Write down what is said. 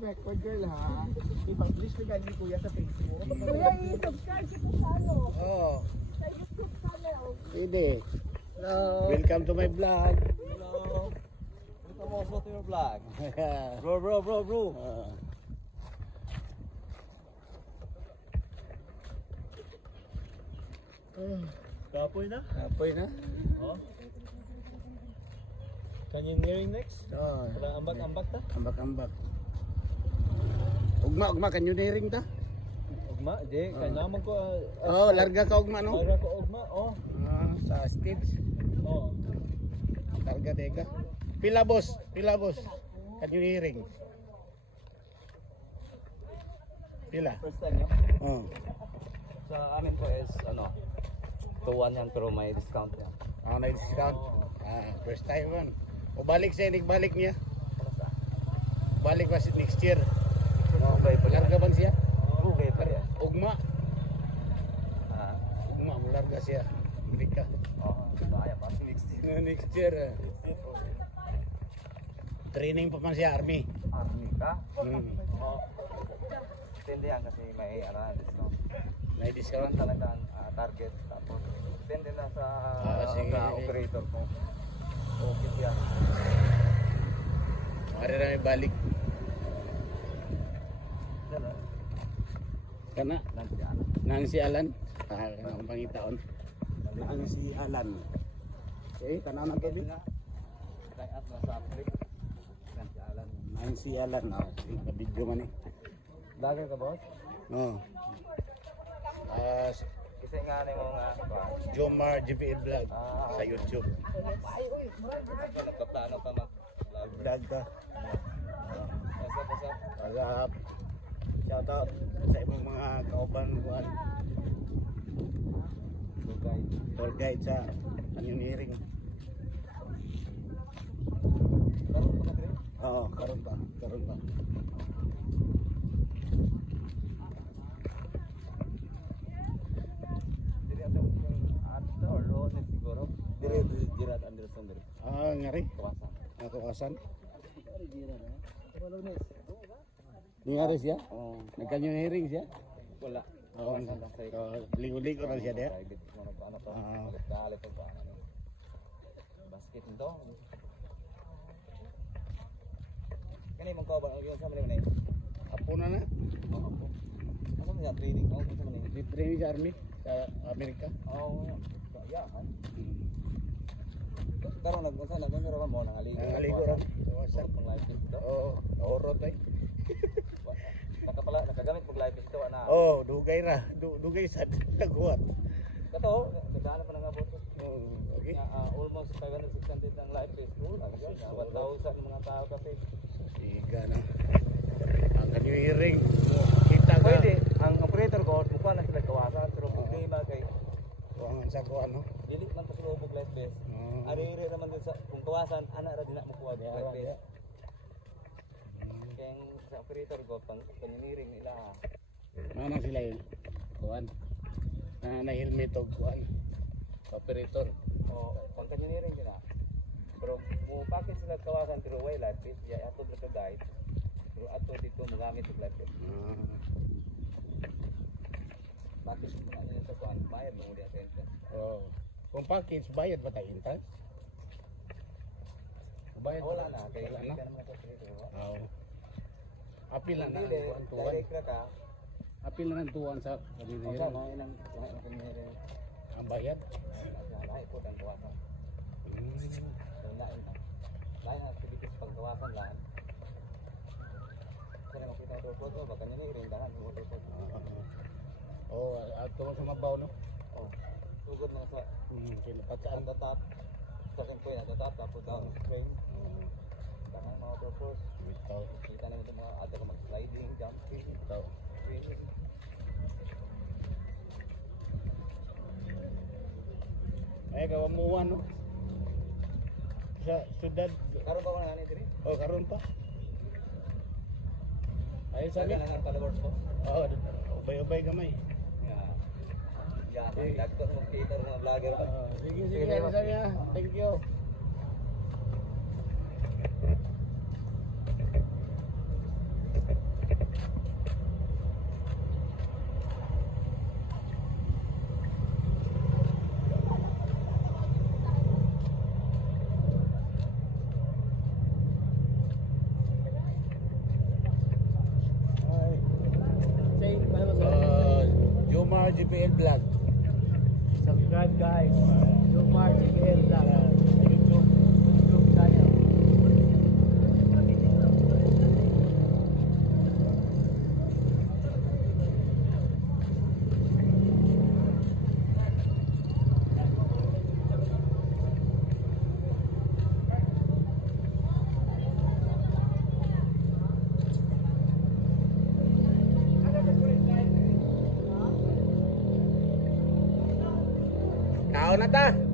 Backward girl ha. I-publish na ganyan kuya sa Facebook. Kuya, i-subscribe ko sa ano. Oo. Sa YouTube channel. Pwede. Hello. Welcome to my vlog. Hello. Welcome also to your vlog. Bro. Kapoy na? Apoy na. Oh. Canyoneering next? Oo. Walang ambak-ambak ta? Ambak-ambak. Ugma canyoneering ta? Ugma, di. Kanaman ko. Larga ka ugma no? Larga ko ugma, Sa stage. Oh. Larga dega. Pila boss. Canyoneering. Pila? First time nyo? Oh. Sa amin po is, 2-1 yan pero may discount yan. May discount. First time man. O balik siya, balik niya. Balik pa next year. Okay pa yan. Larga man siya? Okay pa yan. Ugma. Ugma, larga siya. Amerika. Kaya pa. Next year. Training pa man siya, army. Army ka? Hmm. Depende yan kasi may discount. May discount. Talaga ang target. Tapos depende na sa operator mo. Okay yan. Mari na may balik. Kana? Nang si Alan. Kanang pangitaon. Nang si Alan. Tanaw na gabi. Kaya at nasa upgrade. Nang si Alan. Video man eh. Lager ka boss? Oo. Kasi nga na yung mga Jomar GPA Vlog sa YouTube. nagpaplano ka mag-vlog. Vlog ka. What's up? Shoutout sa ibang mga kauban kuan. Tour guide sa canyoneering. Karoon pa ka rin? Oo, karon pa. Dili ato yung or road siguro. Dirat Anderson diri. Ngari. Kawasan. Kawasan. Dirat ha. Wala Nangyari siya? Nag-canyoneering siya? Wala. Oo. Ligo-ligo lang siya diya? Ano to? Dali pa ba? Basket nito. Kani mong kauban yung sa man ni. Apo na na. Ano niya training ko sa man ni? Training sa army sa Amerika. Ya. Karon nag-unsa mo nang aligo. Nangaligo ra. Kawasan pang live dito. Orot ay. Nakagamit pag live dito na. Dugay ra. Dugay sa tagwat. Kato, nagdaan pa nang abot. Okay. Almost 500-600 ang live base tool. 1,000 mga tao kasi. Siga na. Ang canyoneering. Kita ka. Pwede, ang operator ko, mukha na sila kawasan, pero problema kay Kuangan sa kuan no. dili man pa sila ubog live base. Ari-iri naman din sa kung kawasan, ana ra din na makuha di live base. Kaya sa operator ko, pang canyoneering nila. Ano sila yun? Kuan. Na helmet o kuan. Operator. Pang canyoneering nila. Pero mo package sila kawasan pero way live base, ya ato na guide. Pero ato dito magamit og live base. Package mo na yun sa kuan, bayad mo di attention. Kung package bayad ba tayo intan? Bayad Wala na kay wala hindi na. ka naman sa operator. Apil na Dili, ang tuwan. direct na ka. Apil na ng tuwan sa canyoneering. Sama inang canyoneering. Ang bayad. Lain po ang kawasan. Lain ka. Lain ang activities pagkawasan lahat. Kasi makita ito po ito, baka nyo rin dahan. Ato sa mabaw no. Sugod na sa Kinapatsaan. at the top. Second point at the top, tapos down spring. Dahan mga purpose. Kita naman ito mga ato mag-sliding, jumping. Swinging. Ay, kawamuan no. sa syudad. Karon pa ko na diri. Oh, karon pa. Ayun Sabi sabi. na nga followers ko. Oh, ubay-ubay gamay. Ya, dagko mo kita mga vlogger. Sige, sige, ano sabi ha? Thank you. Jomar GPL Vlog. Subscribe guys. Jomar GPL Vlog. YouTube channel. Kao na ta.